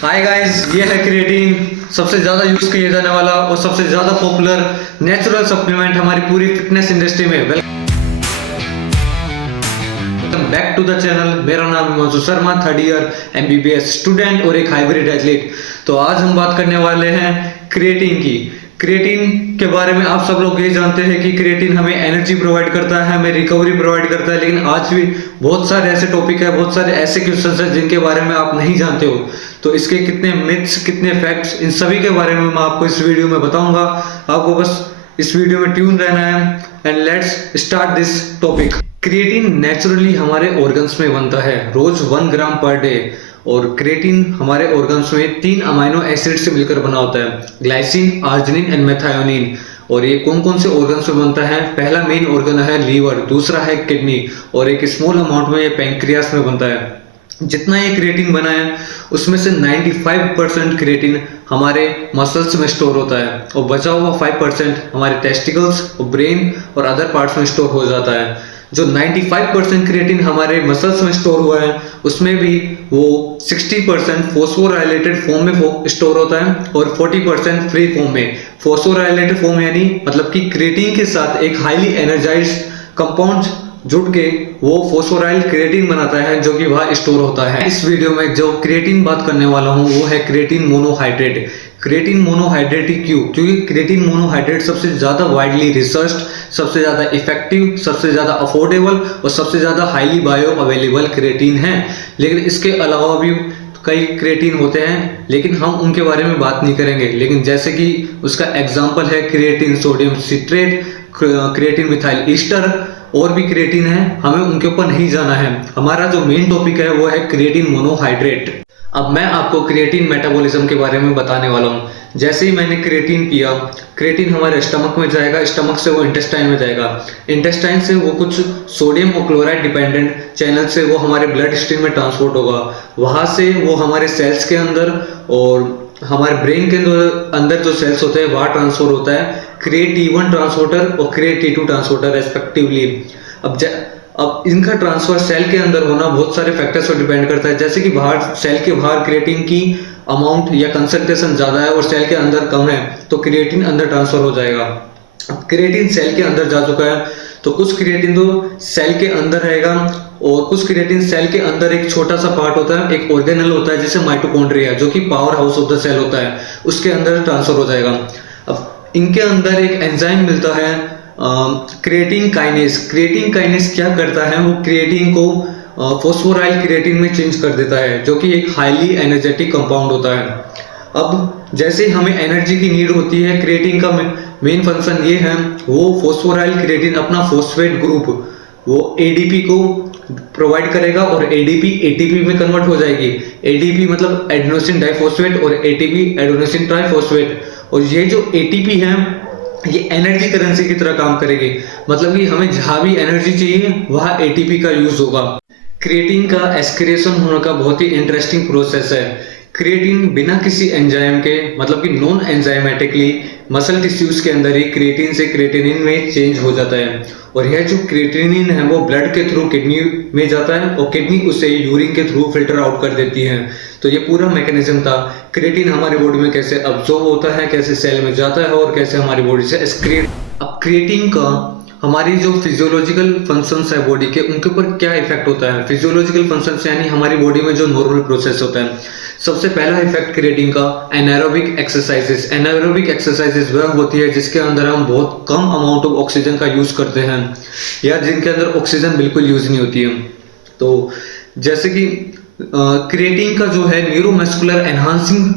Hi guys, ये है creatine. सबसे ज़्यादा यूज़ किया जाने वाला और सबसे ज़्यादा पॉपुलर नेचुरल सप्लीमेंट हमारी पूरी फिटनेस इंडस्ट्री में। Welcome back to the channel. मेरा नाम है Manju Sharma, third year MBBS student और एक हाइब्रिड एथलीट। तो आज हम बात करने वाले हैं क्रिएटिन की। क्रिएटिन के बारे में आप सब लोग ये जानते हैं कि क्रिएटिन हमें एनर्जी प्रोवाइड करता है, हमें रिकवरी प्रोवाइड करता है, लेकिन आज भी बहुत सारे ऐसे टॉपिक है, बहुत सारे ऐसे क्वेश्चंस हैं जिनके बारे में आप नहीं जानते हो। तो इसके कितने मिथ्स, कितने फैक्ट्स, इन सभी के बारे में मैं आपको इस वीडियो में बताऊंगा। आपको बस इस वीडियो में ट्यून रहना है and let's start this topic. Creatine naturally हमारे ऑर्गन्स में बनता है, रोज 1 ग्राम पर डे। और क्रिएटिन हमारे ऑर्गन्स में 3 अमाइनो एसिड से मिलकर बना होता है, ग्लाइसिन, आर्जिनिन एंड मेथियोनिन। और ये कौन कौन से ऑर्गन से बनता है? पहला मेन ऑर्गन है लीवर, दूसरा है किडनी और एक स्मॉल अमाउंट में ये पैंक्रियास में बनता है। जितना ये क्रिएटिन बना है उसमें से 95% क्रिएटिन हमारे मसल्स में स्टोर होता है और बचा हुआ 5% हमारे टेस्टिकल्स और ब्रेन और अदर पार्ट्स में स्टोर हो जाता है। जो 95% क्रिएटिन हमारे मसल्स में स्टोर हुआ है उसमें भी वो 60% फोस्फोराइलेटेड फॉर्म में स्टोर होता है और 40% फ्री फॉर्म में। फोस्फोराइलेटेड फॉर्म यानी मतलब कि क्रिएटिन के साथ एक हाईली एनर्जाइज्ड कंपाउंड जुड़ के वो फोस्फोराइल क्रिएटिन बनाता है जो कि वहाँ स्टोर होता है। इस वीडियो में जो क्रिएटिन बात करने वाला हूँ वो है क्रिएटिन मोनोहाइड्रेट। क्रिएटिन मोनोहाइड्रेट ही क्यों? क्योंकि क्रिएटिन मोनोहाइड्रेट सबसे ज़्यादा वाइडली रिसर्च्ड, सबसे ज़्यादा इफेक्टिव, सबसे ज़्यादा अफोर्डेबल और सबसे ज़्यादा हाईली बायो अवेलेबल क्रिएटिन है। लेकिन इसके अलावा भी कई क्रिएटिन होते हैं लेकिन हम उनके बारे में बात नहीं करेंगे। लेकिन जैसे कि उसका एग्जाम्पल है creatine sodium citrate, creatine methyl Easter और भी क्रिएटिन है, हमें उनके ऊपर नहीं जाना है। हमारा जो मेन टॉपिक है वो है क्रिएटिन मोनोहाइड्रेट। अब मैं आपको क्रिएटिन मेटाबॉलिज्म के बारे में बताने वाला हूँ। जैसे ही मैंने क्रिएटिन पिया, क्रिएटिन हमारे स्टमक में जाएगा, स्टमक से वो इंटेस्टाइन में जाएगा, इंटेस्टाइन से वो कुछ सोडियम और क्लोराइड डिपेंडेंट चैनल से वो हमारे ब्लड स्ट्रीम में ट्रांसपोर्ट होगा। वहाँ से वो हमारे सेल्स के अंदर और हमारे ब्रेन के अंदर जो सेल्स होते हैं वहाँ ट्रांसफर होता है, क्रिएटिवन ट्रांसपोर्टर और क्रिएटिव ट्रांसपोर्टर रेस्पेक्टिवली। अब इनका ट्रांसफर सेल के अंदर होना बहुत सारे फैक्टर्स पर डिपेंड करता है। जैसे कि बाहर, सेल के बाहर क्रिएटिन की अमाउंट या कंसंट्रेशन ज़्यादा है और सेल के अंदर कम है तो क्रिएटिन अंदर ट्रांसफर हो जाएगा। अब क्रिएटिन सेल के अंदर जा चुका है तो कुछ क्रिएटिन तो सेल के अंदर रहेगा और कुछ क्रिएटिन सेल के अंदर एक छोटा सा पार्ट होता है, एक ऑर्गेनल होता है जिसे माइटोकॉन्ड्रिया, जो कि power house of the cell होता है, उसके अंदर ट्रांसफर हो जाएगा। अब इनके अंदर एक एंजाइम मिलता है क्रिएटिन काइनेस। क्रिएटिन काइनेस क्या करता है? वो क्रिएटिन को फोस्फोराइल क्रिएटिन में चेंज कर देता है जो कि एक हाईली एनर्जेटिक कंपाउंड होता है। अब जैसे हमें एनर्जी की नीड होती है, क्रिएटिन का मेन फंक्शन ये है, वो फोस्फोराइल क्रिएटिन अपना फोस्फेट ग्रुप वो एडीपी को प्रोवाइड करेगा और एडीपी एटीपी में कन्वर्ट हो जाएगी। एडीपी मतलब एडेनोसिन डाइफॉस्फेट और एटीपी एडेनोसिन ट्राइफॉस्फेट। और ये जो एटीपी है ये एनर्जी करेंसी की तरह काम करेगी, मतलब कि हमें जहाँ भी एनर्जी चाहिए वहाँ एटीपी का यूज होगा। क्रिएटिन का एस्क्रेशन होने का बहुत ही इंटरेस्टिंग प्रोसेस है। क्रिएटिन बिना किसी एंजाइम के, मतलब कि नॉन एंजाइमेटिकली मसल टिश्यूज के अंदर ही क्रिएटिन से क्रिएटिनिन में चेंज हो जाता है। और यह जो क्रिएटिनिन है वो ब्लड के थ्रू किडनी में जाता है और किडनी उसे यूरिन के थ्रू फिल्टर आउट कर देती है। तो ये पूरा मैकेनिज्म था। क्रिएटिन हमारी बॉडी में कैसे अब्जॉर्ब होता है, कैसे सेल में जाता है और कैसे हमारी बॉडी से एक्सक्रीट। अब क्रिएटिन का हमारी जो फिजियोलॉजिकल फंक्शंस है बॉडी के, उनके ऊपर क्या इफेक्ट होता है? फिजियोलॉजिकल फंक्शंस यानी हमारी बॉडी में जो नॉर्मल प्रोसेस होता है। सबसे पहला इफेक्ट क्रिएटिन का एनाएरोबिक एक्सरसाइजेस। एनाएरोबिक एक्सरसाइजेस वह होती है जिसके अंदर हम बहुत कम अमाउंट ऑफ ऑक्सीजन का यूज करते हैं या जिनके अंदर ऑक्सीजन बिल्कुल यूज नहीं होती है। तो जैसे कि क्रिएटिन का जो है न्यूरोमस्कुलर एनहांसिंग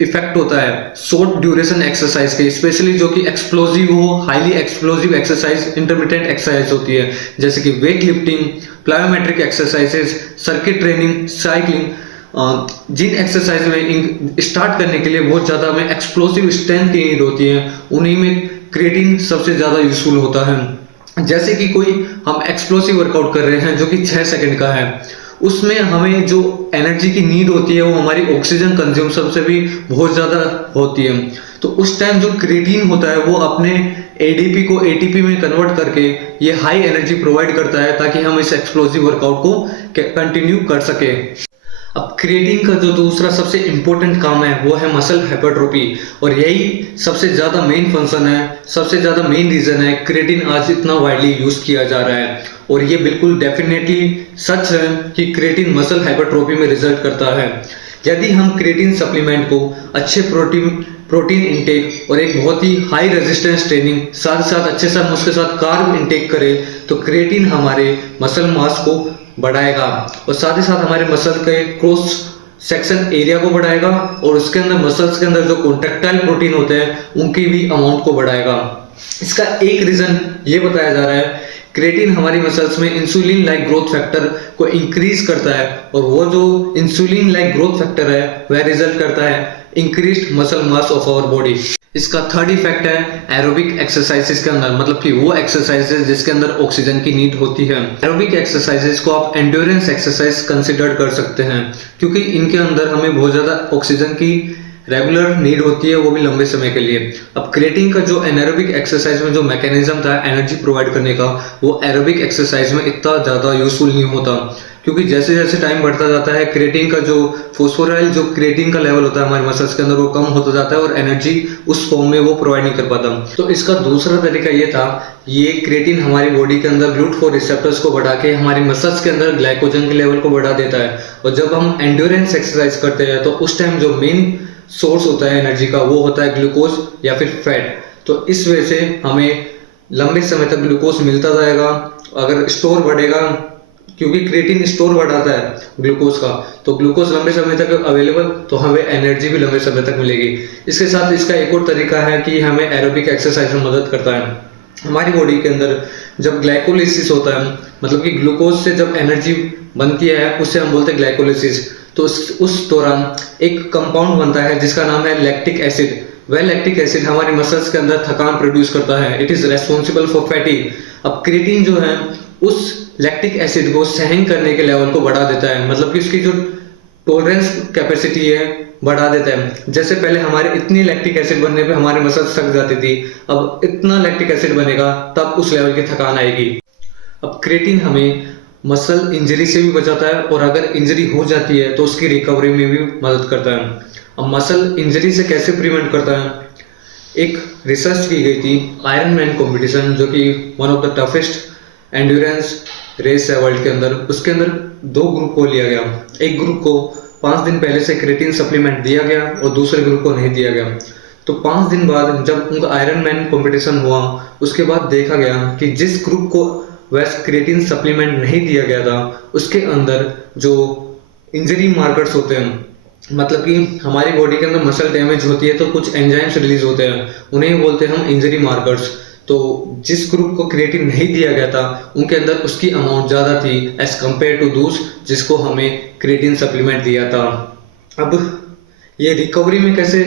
इफेक्ट होता है शॉर्ट ड्यूरेशन एक्सरसाइज के, स्पेशली जो कि एक्सप्लोजिव हो, highly explosive exercise, intermittent exercise होती है, जैसे कि weight lifting, plyometric exercises, circuit training, cycling. जिन एक्सरसाइज में स्टार्ट करने के लिए बहुत ज़्यादा हमें एक्सप्लोसिव स्ट्रेंथ की नीड होती है, उन्हीं में क्रिएटिन सबसे ज़्यादा यूजफुल होता है। जैसे कि कोई हम एक्सप्लोसिव वर्कआउट कर रहे हैं जो कि 6 सेकंड का है, उसमें हमें जो एनर्जी की नीड होती है वो हमारी ऑक्सीजन कंज्यूम्पशन से भी बहुत ज़्यादा होती है। तो उस टाइम जो क्रिएटिन होता है वो अपने एडीपी को एटीपी में कन्वर्ट करके ये हाई एनर्जी प्रोवाइड करता है ताकि हम इस एक्सप्लोसिव वर्कआउट को कंटिन्यू कर सके। अब क्रिएटिन का जो दूसरा सबसे इम्पोर्टेंट काम है वो है मसल हाइपरट्रोफी, और यही सबसे ज़्यादा मेन फंक्शन है, सबसे ज़्यादा मेन रीज़न है क्रिएटिन आज इतना वाइडली यूज़ किया जा रहा है। और ये बिल्कुल डेफिनेटली सच है कि क्रिएटिन मसल हाइपरट्रोफी में रिजल्ट करता है। यदि हम क्रिएटिन सप्लीमेंट को अच्छे प्रोटीन इंटेक और एक बहुत ही हाई रेजिस्टेंस ट्रेनिंग साथ साथ अच्छे साथ उसके साथ कार्ब इंटेक करें तो क्रिएटिन हमारे मसल मास को बढ़ाएगा और साथ ही साथ हमारे मसल के क्रॉस सेक्शन एरिया को बढ़ाएगा और उसके अंदर मसल्स के अंदर जो कॉन्ट्रैक्टाइल प्रोटीन होते हैं उनकी भी अमाउंट को बढ़ाएगा। इसका एक रीजन ये बताया जा रहा है क्रिएटिन हमारी मसल्स में इंसुलिन लाइक ग्रोथ फैक्टर को इंक्रीज करता है और वो जो इंसुलिन लाइक ग्रोथ फैक्टर है वह रिजल्ट करता है increased muscle mass of our body. इसका थर्ड इफेक्ट है एरोबिक एक्सरसाइजेस के अंदर, मतलब कि वो एक्सरसाइजेस जिसके अंदर ऑक्सीजन की नीड होती है। एरोबिक एक्सरसाइजेस को आप एंड्योरेंस एक्सरसाइज कंसिडर कर सकते हैं क्योंकि इनके अंदर हमें बहुत ज़्यादा ऑक्सीजन की रेगुलर नीड होती है, वो भी लंबे समय के लिए। अब क्रिएटिन का जो एनारोबिक एक्सरसाइज में जो मैकेनिज्म था एनर्जी प्रोवाइड करने का वो एरोबिक एक्सरसाइज में इतना ज़्यादा यूजफुल नहीं होता क्योंकि जैसे जैसे टाइम बढ़ता जाता है क्रिएटिन का जो फॉस्फोराइल जो क्रिएटिन का लेवल होता है हमारे मसल्स के अंदर वो कम होता जाता है और एनर्जी उस फॉर्म में वो प्रोवाइड नहीं कर पाता। तो इसका दूसरा तरीका ये था, ये क्रिएटिन हमारी बॉडी के अंदर GLUT4 रिसेप्टर्स को बढ़ा के हमारे मसल्स के अंदर ग्लाइकोजन के लेवल को बढ़ा देता है और जब हम एंड्योरेंस एक्सरसाइज करते हैं तो उस टाइम जो मेन सोर्स होता है एनर्जी का वो होता है ग्लूकोज या फिर फैट। तो इस वजह से हमें लंबे समय तक ग्लूकोज मिलता जाएगा। अगर स्टोर बढ़ेगा क्योंकि क्रिएटिन स्टोर बढ़ाता है ग्लूकोज का, तो ग्लूकोज लंबे समय तक अवेलेबल तो हमें एनर्जी भी लंबे समय तक मिलेगी। इसके साथ इसका एक और तरीका है कि हमें एरोबिक एक्सरसाइज में मदद करता है। हमारी बॉडी के अंदर जब ग्लाइकोलिसिस होता है, मतलब कि ग्लूकोज से जब एनर्जी बनती है उससे हम बोलते हैं ग्लाइकोलिसिस, तो उस दौरान एक कंपाउंड बनता है जिसका नाम है लैक्टिक एसिड। वह लैक्टिक एसिड हमारे मसल्स के अंदर थकान प्रोड्यूस करता है, it is responsible for fatigue. अब क्रिएटिन जो है उस लैक्टिक एसिड को सहन करने के लेवल को बढ़ा देता है, मतलब कि उसकी जो टॉलरेंस कैपेसिटी है बढ़ा देता है। जैसे पहले हमारे इतनी लैक्टिक एसिड बनने पे हमारे मसल्स थक जाती थी, अब इतना लैक्टिक एसिड बनेगा तब उस लेवल की थकान आएगी। अब क्रिएटिन हमें मसल इंजरी से भी बचाता है और अगर इंजरी हो जाती है तो उसकी रिकवरी में भी मदद करता है। अब मसल इंजरी से कैसे प्रिवेंट करता है, एक रिसर्च की गई थी आयरन मैन कॉम्पिटिशन जो कि one of the toughest endurance race है वर्ल्ड के अंदर। उसके अंदर 2 ग्रुप को लिया गया, एक ग्रुप को 5 दिन पहले से क्रिएटिन सप्लीमेंट दिया गया और दूसरे ग्रुप को नहीं दिया गया। तो 5 दिन बाद जब उनका आयरन मैन कॉम्पिटिशन हुआ उसके बाद देखा गया कि जिस ग्रुप को वैसे क्रिएटिन सप्लीमेंट नहीं दिया गया था उसके अंदर जो इंजरी मार्कर्स होते हैं, मतलब कि हमारी बॉडी के अंदर मसल डैमेज होती है तो कुछ एंजाइम्स रिलीज होते हैं, उन्हें बोलते हैं हम इंजरी मार्कर्स। तो जिस ग्रुप को क्रिएटिन नहीं दिया गया था उनके अंदर उसकी अमाउंट ज़्यादा थी एज कम्पेयर टू दूस जिसको हमें क्रिएटिन सप्लीमेंट दिया था। अब ये रिकवरी में कैसे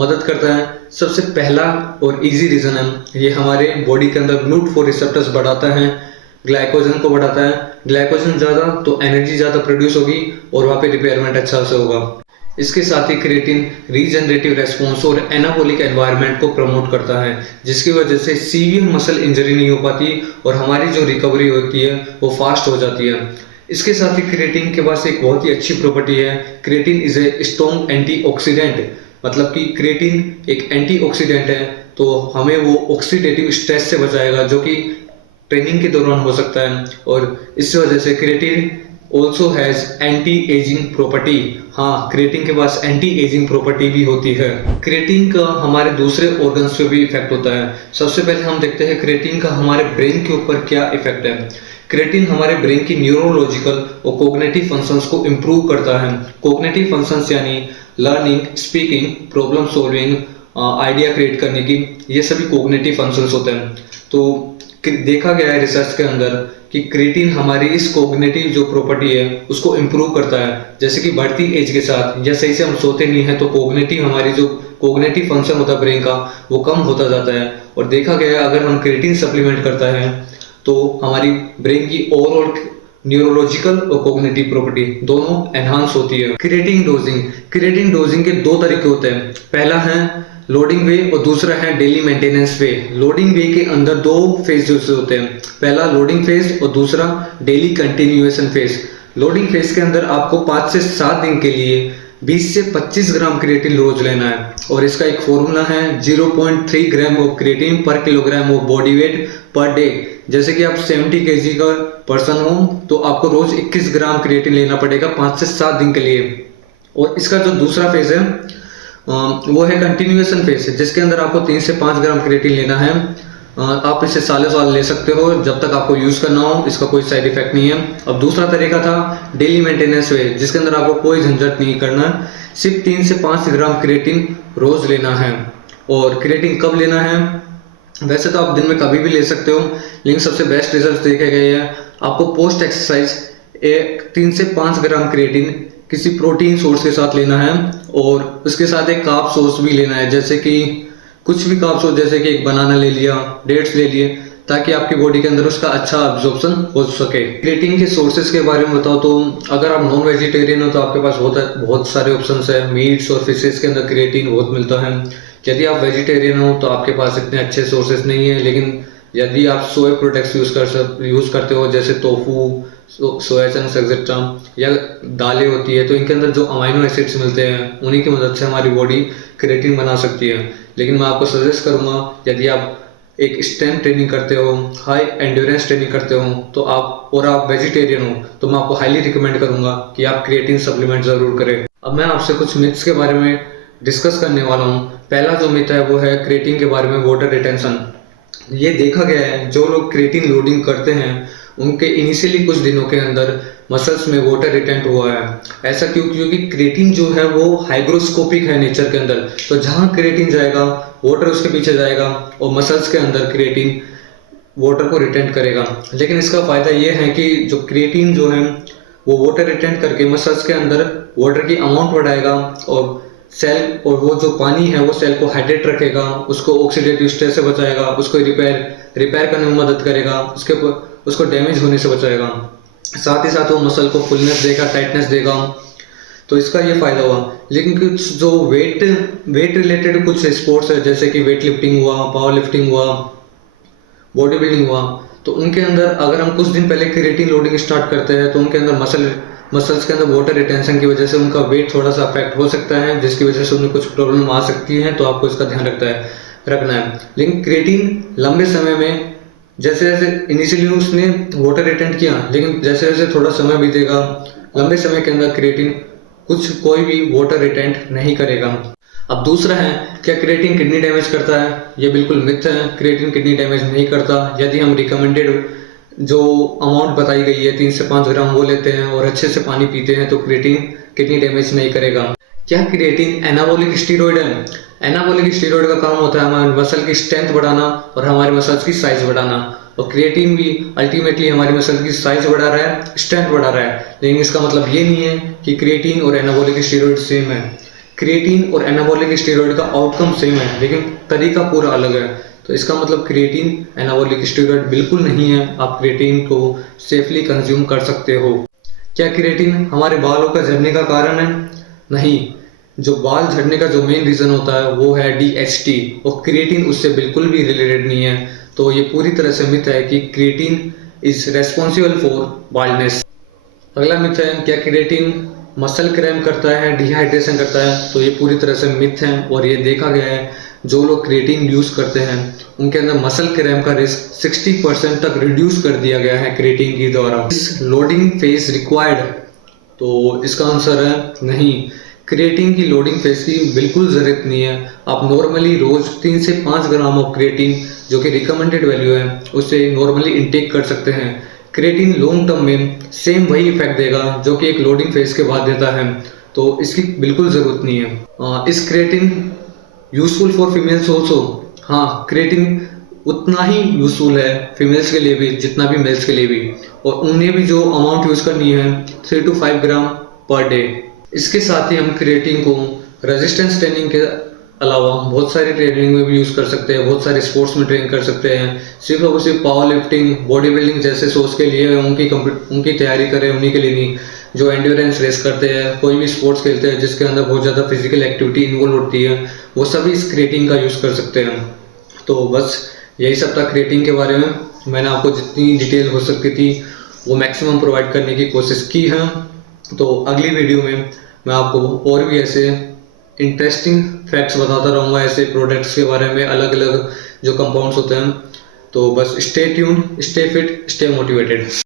मदद करता है, सबसे पहला और इजी रीज़न है ये हमारे बॉडी के अंदर GLUT4 रिसेप्टर्स बढ़ाता है, ग्लाइकोजन को बढ़ाता है। ग्लाइकोजन ज़्यादा तो एनर्जी ज़्यादा प्रोड्यूस होगी और वहाँ पे रिपेयरमेंट अच्छा से होगा। इसके साथ ही क्रिएटिन रीजनरेटिव रेस्पॉन्स और एनाबॉलिक एनवायरनमेंट को प्रमोट करता है जिसकी वजह से सीवियर मसल इंजरी नहीं हो पाती और हमारी जो रिकवरी होती है वो फास्ट हो जाती है। इसके साथ ही क्रिएटिन के पास एक बहुत ही अच्छी प्रॉपर्टी है, creatine is a strong antioxidant, मतलब कि क्रिएटिन एक एंटीऑक्सीडेंट है तो हमें वो ऑक्सीडेटिव स्ट्रेस से बचाएगा जो कि ट्रेनिंग के दौरान हो सकता है। और इस वजह से creatine also has anti ageing property. हाँ, क्रिएटिन के पास एंटी एजिंग प्रॉपर्टी भी होती है। क्रिएटिन का हमारे दूसरे ऑर्गन्स पे भी इफेक्ट होता है। सबसे पहले हम देखते हैं क्रिएटिन का हमारे ब्रेन के ऊपर क्या इफेक्ट है। क्रिएटिन हमारे ब्रेन की न्यूरोलॉजिकल और कोग्निटिव फंक्शंस को इम्प्रूव करता है। कोग्निटिव फंक्शंस यानी learning, speaking, problem solving, idea create करने की, ये सभी कोग्निटिव फंक्शंस होते हैं। तो देखा गया है रिसर्च के अंदर कि क्रिएटिन हमारी इस कोग्निटिव जो प्रॉपर्टी है उसको इम्प्रूव करता है। जैसे कि बढ़ती एज के साथ या सही से हम सोते नहीं हैं तो कोग्निटिव हमारी जो कोग्निटिव फंक्शन होता है ब्रेन का वो कम होता जाता है। और देखा गया है अगर हम क्रिएटिन सप्लीमेंट करता है तो हमारी ब्रेन की ओवरऑल न्यूरोलॉजिकल और कोग्निटिव प्रॉपर्टी दोनों एनहांस होती है। क्रिएटिन डोजिंग के 2 तरीके होते हैं, पहला है लोडिंग वे और दूसरा है डेली मेंटेनेंस वे। लोडिंग वे के अंदर 2 फेज होते हैं, पहला लोडिंग फेज और दूसरा daily continuation phase. Loading phase के अंदर आपको 5 से 7 दिन के लिए 20 से 25 ग्राम क्रिएटिन रोज लेना है, और इसका एक फॉर्मूला है 0.3 ग्राम ऑफ क्रिएटिन पर kilogram of body weight per day. जैसे कि आप 70 केजी का पर्सन हो तो आपको रोज 21 ग्राम क्रिएटिन लेना पड़ेगा 5 से 7 दिन के लिए। और इसका जो दूसरा फेज है वो है कंटिन्यूएशन फेज, जिसके अंदर आपको 3 से 5 ग्राम क्रिएटिन लेना है। आप इसे सालों साल ले सकते हो जब तक आपको यूज करना हो, इसका कोई साइड इफेक्ट नहीं है। अब दूसरा तरीका था डेली मेंटेनेंस वे, जिसके अंदर आपको कोई झंझट नहीं करना, सिर्फ 3 से 5 ग्राम क्रिएटिन रोज लेना है। और क्रिएटिन कब लेना है? वैसे तो आप दिन में कभी भी ले सकते हो, लेकिन सबसे बेस्ट रिजल्ट देखे गए हैं आपको पोस्ट एक्सरसाइज 3 से 5 ग्राम क्रिएटिन किसी प्रोटीन सोर्स के साथ लेना है, और उसके साथ एक कार्ब सोर्स भी लेना है, जैसे कि कुछ भी कार्ब सोर्स, जैसे कि एक बनाना ले लिया, डेट्स ले लिए, ताकि आपकी बॉडी के अंदर उसका अच्छा एब्जॉर्प्शन हो सके। क्रिएटिन के सोर्सेज के बारे में बताओ तो अगर आप नॉन वेजिटेरियन हो तो आपके पास बहुत सारे ऑप्शंस है। मीट्स और फिशेस के अंदर क्रिएटिन बहुत मिलता है। यदि आप वेजिटेरियन हो तो आपके पास इतने अच्छे सोर्सेज नहीं है, लेकिन यदि आप सोया प्रोडक्ट्स यूज करते हो, जैसे टोफू, सोया चंक्स एक्सेट्रा, या दालें होती है, तो इनके अंदर जो अमाइनो एसिड्स मिलते हैं उन्हीं की मदद से हमारी बॉडी क्रिएटिन बना सकती है। लेकिन मैं आपको सजेस्ट करूंगा, यदि आप एक स्ट्रेंथ ट्रेनिंग करते हो, हाई एंड्योरेंस ट्रेनिंग करते हो तो आप वेजिटेरियन हो, तो मैं आपको हाईली रिकमेंड करूंगा कि आप क्रिएटिन सप्लीमेंट जरूर करें। अब मैं आपसे कुछ मिथ्स के बारे में डिस्कस करने वाला हूँ। पहला जो मिथ है वो है क्रिएटिन के बारे में, वाटर रिटेंशन। ये देखा गया है जो लोग क्रिएटिन लोडिंग करते हैं उनके इनिशियली कुछ दिनों के अंदर मसल्स में वाटर रिटेंट हुआ है। ऐसा क्यों? क्योंकि क्रिएटिन जो है वो हाइग्रोस्कोपिक है नेचर के अंदर, तो जहां क्रिएटिन जाएगा वाटर उसके पीछे जाएगा, और मसल्स के अंदर क्रिएटिन वाटर को रिटेंट करेगा। लेकिन इसका फायदा ये है कि जो क्रिएटिन जो है वो वाटर रिटेंट करके मसल्स के अंदर वाटर की अमाउंट बढ़ाएगा, और सेल और वो जो पानी है वो सेल को हाइड्रेट रखेगा, उसको ऑक्सीडेटिव स्ट्रेस से बचाएगा, उसको रिपेयर करने में मदद करेगा, उसको डैमेज होने से बचाएगा। साथ ही साथ वो मसल को फुलनेस देगा, टाइटनेस देगा, तो इसका ये फायदा हुआ। लेकिन कुछ जो वेट रिलेटेड कुछ स्पोर्ट्स है, जैसे कि वेट लिफ्टिंग हुआ, पावर लिफ्टिंग हुआ, बॉडी बिल्डिंग हुआ, तो उनके अंदर अगर हम कुछ दिन पहले क्रिएटिन लोडिंग स्टार्ट करते हैं तो उनके अंदर मसल्स के अंदर वाटर रिटेंशन की वजह से उनका वेट थोड़ा सा अफेक्ट हो सकता है, जिसकी वजह से उन्हें कुछ प्रॉब्लम आ सकती है, तो आपको इसका ध्यान रखना है। लेकिन क्रिएटिन लंबे समय में, जैसे जैसे इनिशियली उसने वाटर रिटेंट किया, लेकिन जैसे जैसे थोड़ा समय बीतेगा, लंबे समय के अंदर क्रिएटिन कोई भी वाटर रिटेंट नहीं करेगा। अब दूसरा है, क्या क्रिएटिन किडनी डैमेज करता है? ये बिल्कुल मिथ है, क्रिएटिन किडनी डैमेज नहीं करता। यदि हम रिकमेंडेड जो अमाउंट बताई गई है 3 से 5 ग्राम वो लेते हैं और अच्छे से पानी पीते हैं तो क्रिएटिन किडनी डैमेज नहीं करेगा। क्या क्रिएटिन एनाबॉलिक स्टीरॉयड है? एनाबॉलिक स्टीरॉयड का काम होता है हमारे मसल की स्ट्रेंथ बढ़ाना और हमारे मसल्स की साइज बढ़ाना, और क्रिएटिन भी अल्टीमेटली हमारी मसल की साइज बढ़ा रहा है, स्ट्रेंथ बढ़ा रहा है। लेकिन इसका मतलब ये नहीं है कि क्रिएटिन और एनाबॉलिक स्टीरॉयड सेम है। क्रिएटिन और एनाबॉलिक स्टीरॉयड का आउटकम सेम है, लेकिन तरीका पूरा अलग है। तो इसका मतलब क्रिएटिन एनाबॉलिक स्टीरॉयड बिल्कुल नहीं है। आप क्रिएटिन को सेफली कंज्यूम कर सकते हो। क्या क्रिएटिन हमारे बालों का झड़ने का कारण है? नहीं। जो बाल झड़ने का जो मेन रीजन होता है वो है DHT, और क्रिएटिन उससे बिल्कुल भी रिलेटेड नहीं है। तो ये पूरी तरह से मिथ है कि creatine is responsible for baldness. अगला मिथ है, क्या क्रिएटिन मसल क्रैम्प करता है, डिहाइड्रेशन करता है? तो ये पूरी तरह से मिथ है, और ये देखा गया है जो लोग क्रिएटिन यूज करते हैं उनके अंदर मसल क्रैम्प का रिस्क 60% तक रिड्यूस कर दिया गया है क्रिएटिन के द्वारा। इस लोडिंग फेज रिक्वायर्ड? तो इसका आंसर है नहीं। क्रिएटिन की लोडिंग फेज की बिल्कुल जरूरत नहीं है। आप नॉर्मली रोज 3 से 5 ग्राम ऑफ क्रिएटिन, जो कि रिकमेंडेड वैल्यू है, उसे नॉर्मली इंटेक कर सकते हैं। क्रिएटिन लॉन्ग टर्म में सेम वही इफेक्ट देगा जो कि एक लोडिंग फेज के बाद देता है, तो इसकी बिल्कुल जरूरत नहीं है। इस creatine useful for females also? हाँ, क्रिएटिन उतना ही यूजफुल है फीमेल्स के लिए भी जितना भी मेल्स के लिए भी, और उन्हें भी जो अमाउंट यूज करनी है 3 to 5 ग्राम पर डे। इसके साथ ही हम क्रिएटिन को रेजिस्टेंस ट्रेनिंग के अलावा बहुत सारी ट्रेनिंग में भी यूज कर सकते हैं, बहुत सारे स्पोर्ट्स में ट्रेन कर सकते हैं। सिर्फ और सिर्फ पावर लिफ्टिंग, बॉडी बिल्डिंग जैसे सोच के लिए उनकी तैयारी करें, उन्हीं के लिए नहीं। जो एंड्योरेंस रेस करते हैं, कोई भी स्पोर्ट्स खेलते हैं जिसके अंदर बहुत ज़्यादा फिजिकल एक्टिविटी इन्वॉल्व होती है, वो सभी इस क्रिएटिन का यूज़ कर सकते हैं। तो बस यही सब था क्रिएटिन के बारे में। मैंने आपको जितनी डिटेल हो सकती थी वो मैक्सिमम प्रोवाइड करने की कोशिश की है। तो अगली वीडियो में मैं आपको और भी ऐसे इंटरेस्टिंग फैक्ट्स बताता रहूँगा, ऐसे प्रोडक्ट्स के बारे में, अलग अलग जो कंपाउंड्स होते हैं। तो बस stay tuned, stay fit, stay motivated.